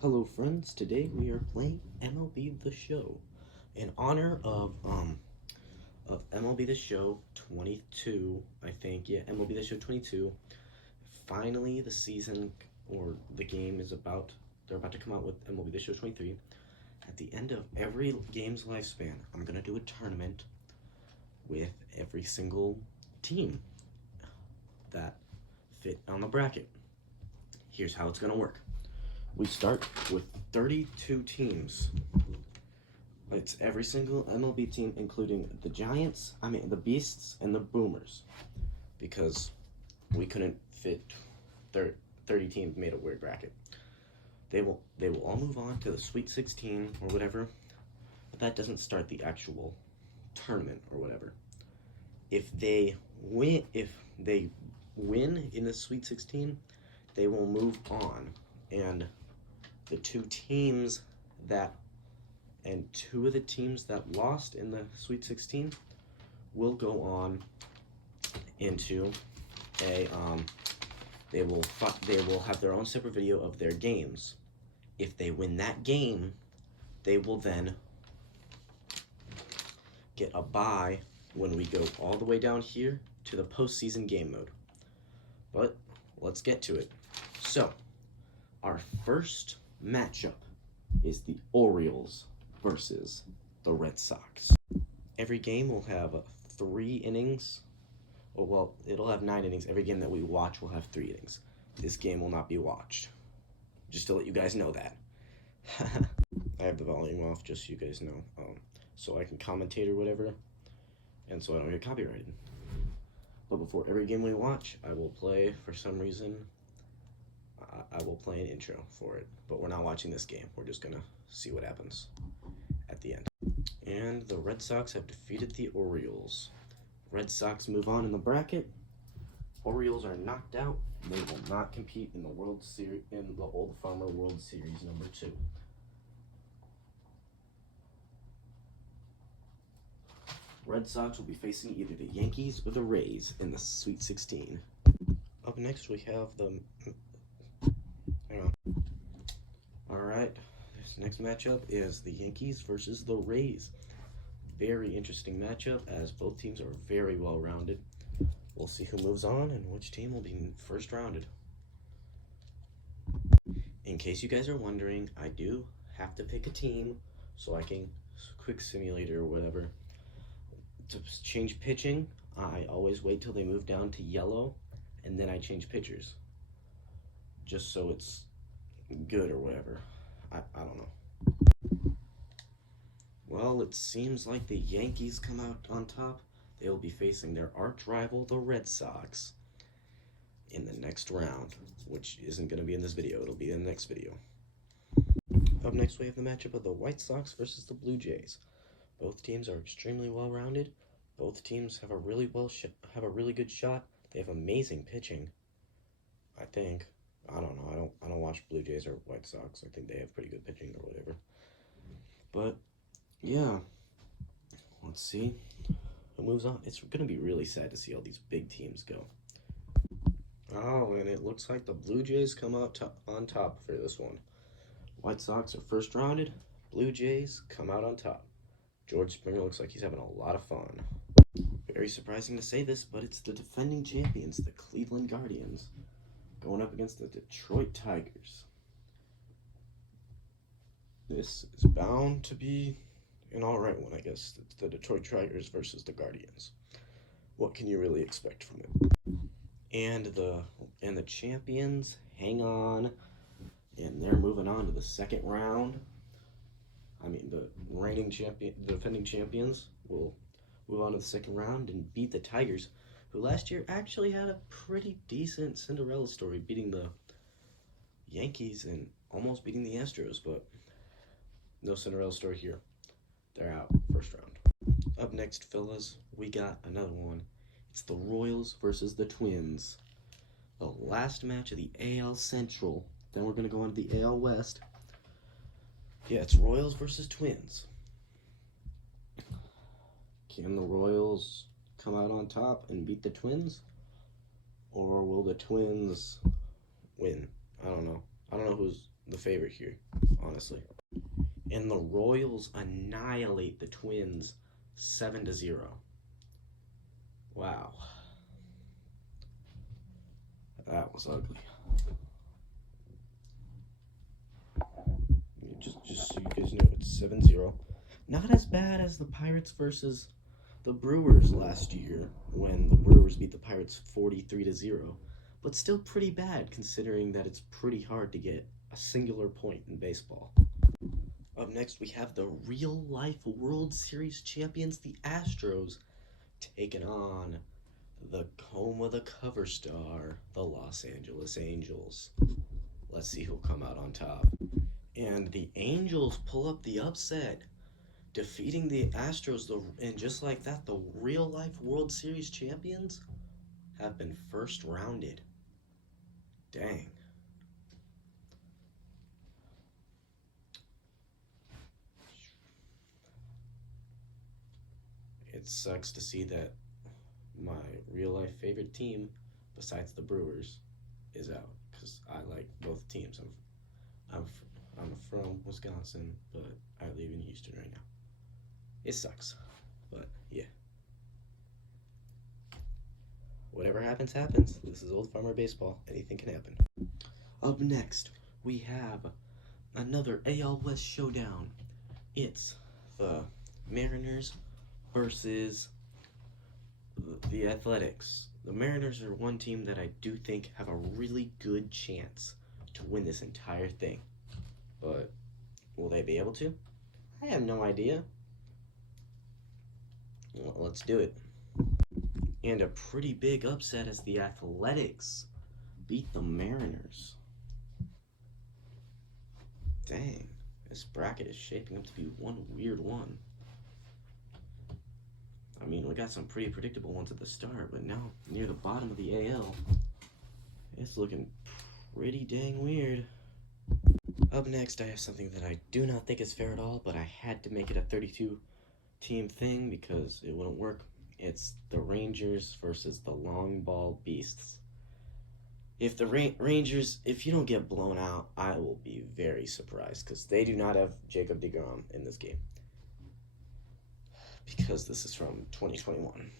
Hello friends, today we are playing MLB The Show in honor of MLB The Show 22, I think. Yeah, MLB The Show 22. Finally the season or the game is about they're about to come out with MLB The Show 23. At the end of every game's lifespan, I'm going to do a tournament with every single team that fit on the bracket. Here's how it's going to work. We start with 32 teams. It's every single MLB team, including the the Beasts, and the Boomers, because we couldn't fit 30 teams made a weird bracket. They will all move on to the Sweet 16 or whatever, but that doesn't start the actual tournament or whatever. If they win in the Sweet 16, they will move on, and two of the teams that lost in the Sweet 16 will go on into they will have their own separate video of their games. If they win that game, they will then get a bye when we go all the way down here to the postseason game mode. But let's get to it. So, our first matchup is the Orioles versus the Red Sox. Every game will have 3 innings. Well, it'll have 9 innings. Every game that we watch will have 3 innings. This game will not be watched. Just to let you guys know that. I have the volume off just so you guys know. So I can commentate or whatever. And so I don't get copyrighted. But before every game we watch, I will play, for some reason, I will play an intro for it. But we're not watching this game. We're just going to see what happens at the end. And the Red Sox have defeated the Orioles. Red Sox move on in the bracket. Orioles are knocked out. They will not compete in the Old Farmer World Series number 2. Red Sox will be facing either the Yankees or the Rays in the Sweet 16. Up next, we have the... Hang on. Alright, this next matchup is the Yankees versus the Rays. Very interesting matchup, as both teams are very well-rounded. We'll see who moves on and which team will be first rounded. In case you guys are wondering, I do have to pick a team so I can quick simulator or whatever. To change pitching, I always wait till they move down to yellow, and then I change pitchers. Just so it's good or whatever. I don't know. Well, it seems like the Yankees come out on top. They will be facing their arch rival, the Red Sox, in the next round, which isn't going to be in this video. It'll be in the next video. Up next, we have the matchup of the White Sox versus the Blue Jays. Both teams are extremely well-rounded. Both teams have a really good shot. They have amazing pitching, I think. I don't know. I don't watch Blue Jays or White Sox. I think they have pretty good pitching or whatever. But yeah, let's see who moves on. It's gonna be really sad to see all these big teams go. Oh, and it looks like the Blue Jays come out on top for this one. White Sox are first rounded. Blue Jays come out on top. George Springer looks like he's having a lot of fun. Very surprising to say this, but it's the defending champions, the Cleveland Guardians, going up against the Detroit Tigers. This is bound to be an alright one, I guess. It's the Detroit Tigers versus the Guardians. What can you really expect from it? And the champions hang on, and they're moving on to the second round. I mean, the defending champions will move on to the second round and beat the Tigers, who last year actually had a pretty decent Cinderella story, beating the Yankees and almost beating the Astros, but no Cinderella story here. They're out first round. Up next, fellas, we got another one. It's the Royals versus the Twins. The last match of the AL Central. Then we're going to go on to the AL West. Yeah, it's Royals versus Twins. Can the Royals come out on top and beat the Twins? Or will the Twins win? I don't know. I don't know who's the favorite here, honestly. And the Royals annihilate the Twins 7-0. Wow. That was ugly. Just so you guys know, it's 7-0. Not as bad as the Pirates versus the Brewers last year when the Brewers beat the Pirates 43-0, but still pretty bad considering that it's pretty hard to get a singular point in baseball. Up next, we have the real life World Series champions, the Astros, taking on the home of the cover star, the Los Angeles Angels. Let's see who'll come out on top. And the Angels pull up the upset, defeating the Astros, and just like that, the real life World Series champions have been first rounded. Dang. It sucks to see that my real life favorite team, besides the Brewers, is out because I like both teams. I'm from Wisconsin, but I live in Houston right now. It sucks, but yeah. Whatever happens, happens. This is Old Farmer Baseball. Anything can happen. Up next, we have another AL West showdown. It's the Mariners versus the Athletics. The Mariners are one team that I do think have a really good chance to win this entire thing. But will they be able to? I have no idea. Well, let's do it. And a pretty big upset as the Athletics beat the Mariners. Dang, this bracket is shaping up to be one weird one. I mean, we got some pretty predictable ones at the start, but now near the bottom of the AL, it's looking pretty dang weird. Up next, I have something that I do not think is fair at all, but I had to make it a 32-team thing because it wouldn't work. It's the Rangers versus the Long Ball Beasts. If the Rangers, if you don't get blown out, I will be very surprised because they do not have Jacob deGrom in this game. Because this is from 2021.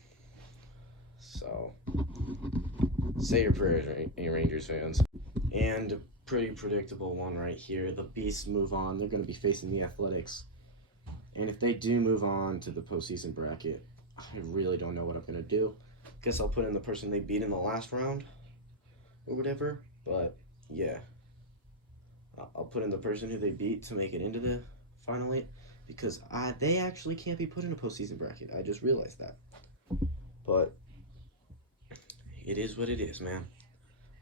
So, say your prayers, Rangers fans. And a pretty predictable one right here. The Beasts move on. They're going to be facing the Athletics. And if they do move on to the postseason bracket, I really don't know what I'm going to do. Guess I'll put in the person they beat in the last round or whatever. But, yeah. I'll put in the person who they beat to make it into the final 8. Because they actually can't be put in a postseason bracket. I just realized that. But it is what it is, man.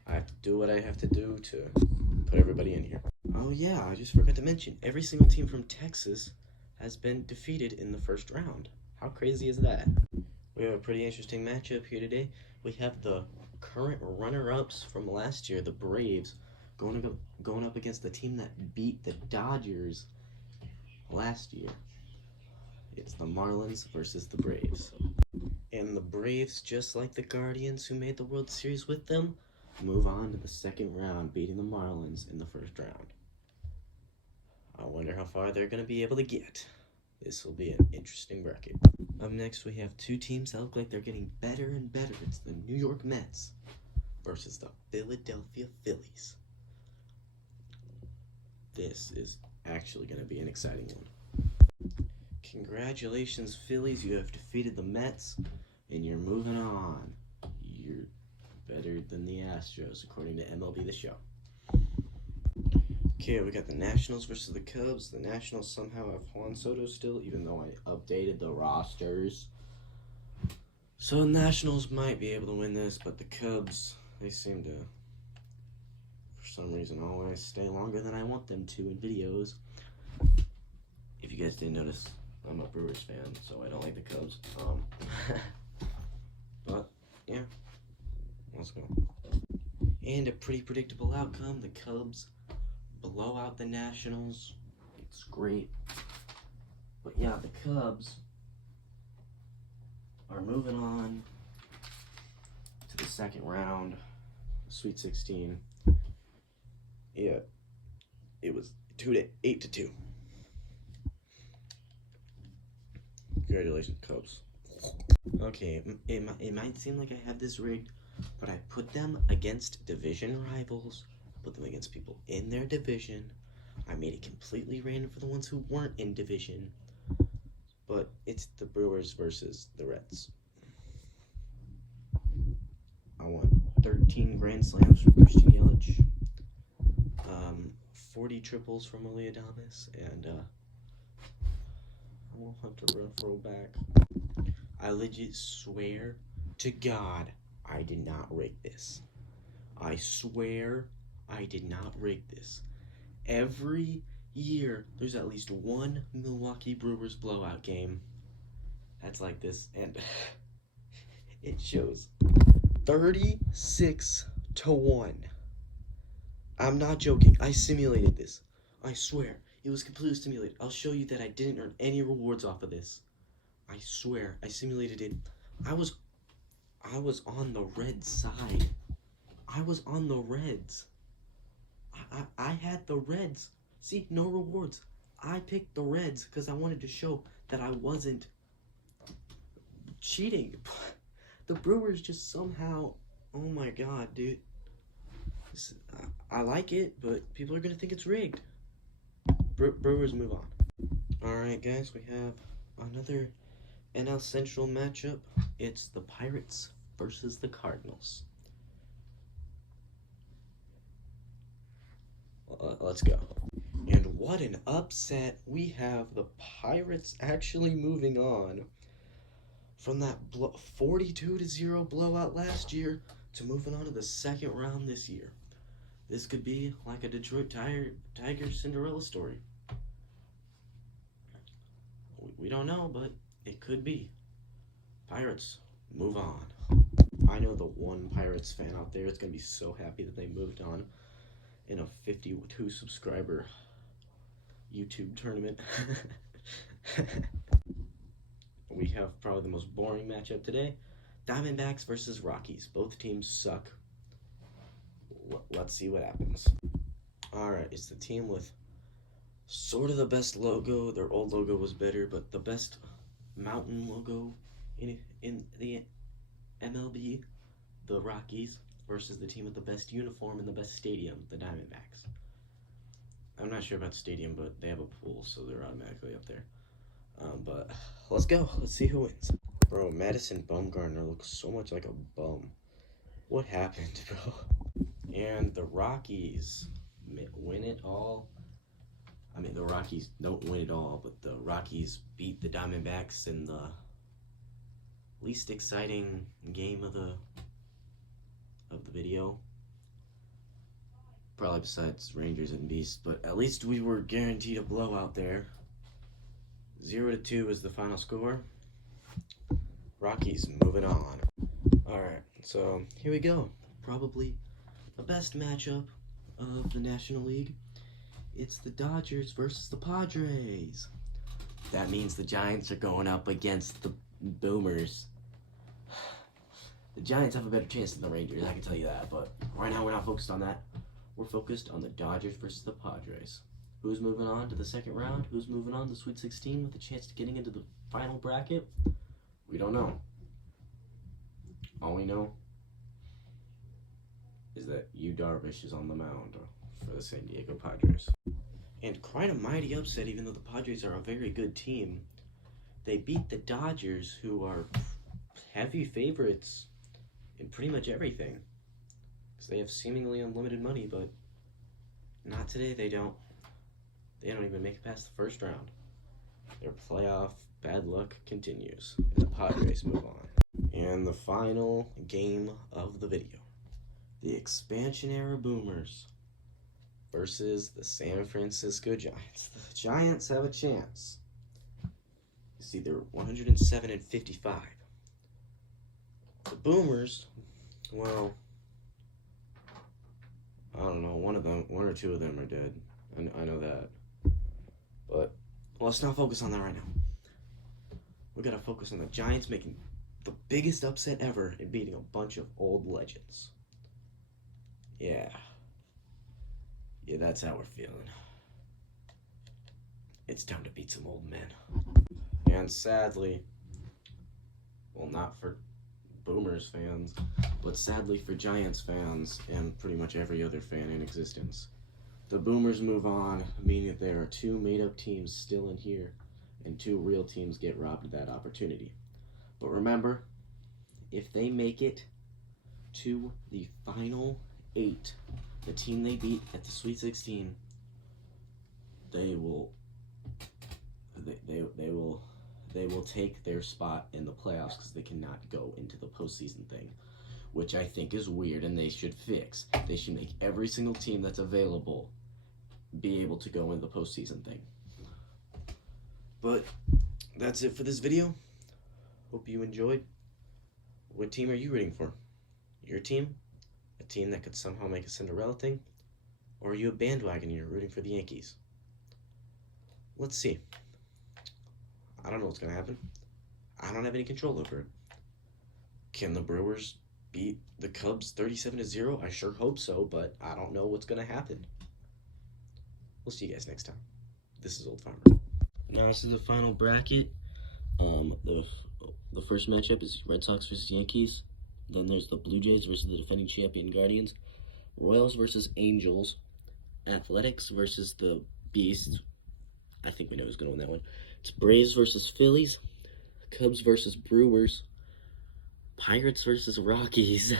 I have to do what I have to do to put everybody in here. Oh yeah, I just forgot to mention, every single team from Texas has been defeated in the first round. How crazy is that? We have a pretty interesting matchup here today. We have the current runner-ups from last year, the Braves, going up against the team that beat the Dodgers last year. It's the Marlins versus the Braves. And the Braves, just like the Guardians who made the World Series with them, move on to the second round, beating the Marlins in the first round. I wonder how far they're going to be able to get. This will be an interesting bracket. Up next, we have two teams that look like they're getting better and better. It's the New York Mets versus the Philadelphia Phillies. This is actually going to be an exciting one. Congratulations, Phillies. You have defeated the Mets, and you're moving on. You're better than the Astros, according to MLB The Show. Okay, we got the Nationals versus the Cubs. The Nationals somehow have Juan Soto still, even though I updated the rosters. So the Nationals might be able to win this, but the Cubs, they seem to, for some reason, always stay longer than I want them to in videos. If you guys didn't notice, I'm a Brewers fan, so I don't like the Cubs. But, yeah, let's go. And a pretty predictable outcome. The Cubs blow out the Nationals. It's great. But yeah, the Cubs are moving on to the second round, Sweet 16. Yeah, It was 8-2. Congratulations, Cubs. Okay, it might seem like I have this rigged, but I put them against division rivals, put them against people in their division. I made it completely random for the ones who weren't in division, but it's the Brewers versus the Reds. I want 13 grand slams from Christian Yelich, 40 triples from Willy Adames, and I want Hunter Renfroe back. I legit swear to God, I did not rig this. I swear I did not rig this. Every year, there's at least one Milwaukee Brewers blowout game that's like this, and it shows 36-1. I'm not joking. I simulated this. I swear. It was completely simulated. I'll show you that I didn't earn any rewards off of this. I swear. I simulated it. I was on the red side. I was on the Reds. I had the Reds. See, no rewards. I picked the Reds because I wanted to show that I wasn't cheating. The Brewers just somehow, oh my God, dude. I like it, but people are going to think it's rigged. Brewers move on. Alright, guys, we have another NL Central matchup. It's the Pirates versus the Cardinals. Let's go. And what an upset. We have the Pirates actually moving on from that 42-0 blowout last year to moving on to the second round this year. This could be like a Detroit Tigers Cinderella story. We don't know, but it could be. Pirates, move on. I know the one Pirates fan out there is going to be so happy that they moved on in a 52 subscriber YouTube tournament. We have probably the most boring matchup today. Diamondbacks versus Rockies. Both teams suck. Let's see what happens. Alright, it's the team with sort of the best logo. Their old logo was better, but the best mountain logo in the MLB, the Rockies, versus the team with the best uniform and the best stadium, the Diamondbacks. I'm not sure about the stadium, but they have a pool, so they're automatically up there. But let's go. Let's see who wins. Bro, Madison Bumgarner looks so much like a bum. What happened, bro? And the Rockies win it all. I mean, the Rockies don't win it all, but the Rockies beat the Diamondbacks in the least exciting game of the video. Probably besides Rangers and Beasts, but at least we were guaranteed a blowout there. 0-2 is the final score. Rockies moving on. Alright, so here we go. Probably the best matchup of the National League. It's the Dodgers versus the Padres. That means the Giants are going up against the Boomers. The Giants have a better chance than the Rangers, I can tell you that, but right now we're not focused on that. We're focused on the Dodgers versus the Padres. Who's moving on to the second round? Who's moving on to the Sweet 16 with a chance of getting into the final bracket? We don't know. All we know is that Yu Darvish is on the mound for the San Diego Padres. And quite a mighty upset, even though the Padres are a very good team. They beat the Dodgers, who are heavy favorites in pretty much everything. Because they have seemingly unlimited money, but not today, they don't. They don't even make it past the first round. Their playoff bad luck continues, and the Padres move on. And the final game of the video. The expansion era Boomers versus the San Francisco Giants. The Giants have a chance. You see, they're 107-55. The Boomers, well, I don't know, one or two of them are dead. I know that. But let's not focus on that right now. We gotta focus on the Giants making the biggest upset ever and beating a bunch of old legends. Yeah, that's how we're feeling. It's time to beat some old men. And sadly, well, not for Boomers fans, but sadly for Giants fans and pretty much every other fan in existence, the Boomers move on, meaning that there are 2 made-up teams still in here, and 2 real teams get robbed of that opportunity. But remember, if they make it to the final 8, the team they beat at the Sweet 16, they will take their spot in the playoffs because they cannot go into the postseason thing, which I think is weird and they should fix. They should make every single team that's available be able to go in the postseason thing. But that's it for this video. Hope you enjoyed. What team are you rooting for? Your team? A team that could somehow make a Cinderella thing? Or are you a bandwagoner rooting for the Yankees? Let's see. I don't know what's going to happen. I don't have any control over it. Can the Brewers beat the Cubs 37-0? I sure hope so, but I don't know what's going to happen. We'll see you guys next time. This is Old Farmer. Now this is the final bracket. The first matchup is Red Sox versus Yankees. Then there's the Blue Jays versus the defending champion Guardians. Royals versus Angels. Athletics versus the Beast. I think we know who's going to win that one. It's Braves versus Phillies. Cubs versus Brewers. Pirates versus Rockies.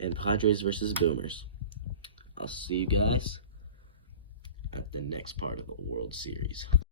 And Padres versus Boomers. I'll see you guys at the next part of the World Series.